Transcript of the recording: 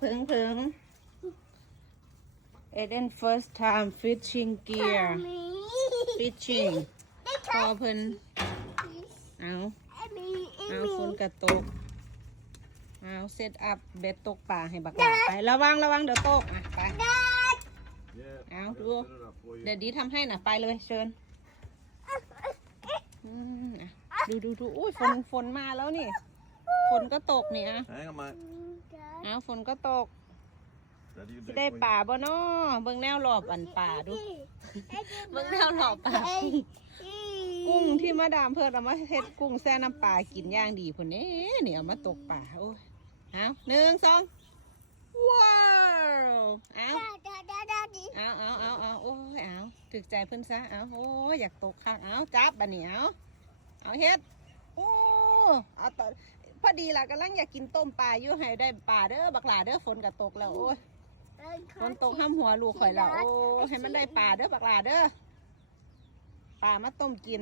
พึ่งEden first time fishing gear fishing พอเพิ่นเอาฝนกระตกเอาเซตอัพเบ็ดตกปลาให้บักหลาไประวังเดี๋ยวตกอ่ะไปเอาดูเดี๋ยวดีทำให้น่ะไปเลยเชิญดูอุ้ยฝนมาแล้วนี่ฝนก็ตกนี่อ่ะเอาฝนก็ตกจะได้ป่าบ่เนาะเบิ่งแนวหลอบอันป่าดูเบิ่งแนวหลอบป่ากุ้งที่มาดามเพิ่นเอามาเฮ็ดกุ้งแซ่น้ำปลากินย่างดีพุ่นนี่เอามาตกป่าโอ้ยเอา1 2ว้าวเอาโอ้ยเอาถึกใจเพิ่นซะเอาโอ้ยอยากตกข้างเอาจับบัดนี้เอาเฮ็ดโอ้เอาต่อพอดีล่ะกำลังอยากกินต้มปลาอยู่ให้ได้ปลาเด้อบักหลาเด้อฝนก็ตกแล้วโอ้ยฝนตกห้ามหัวลูกข่อยแล้วโอ้ให้มันได้ปลาเด้อบักหลาเด้อปลามาต้มกิน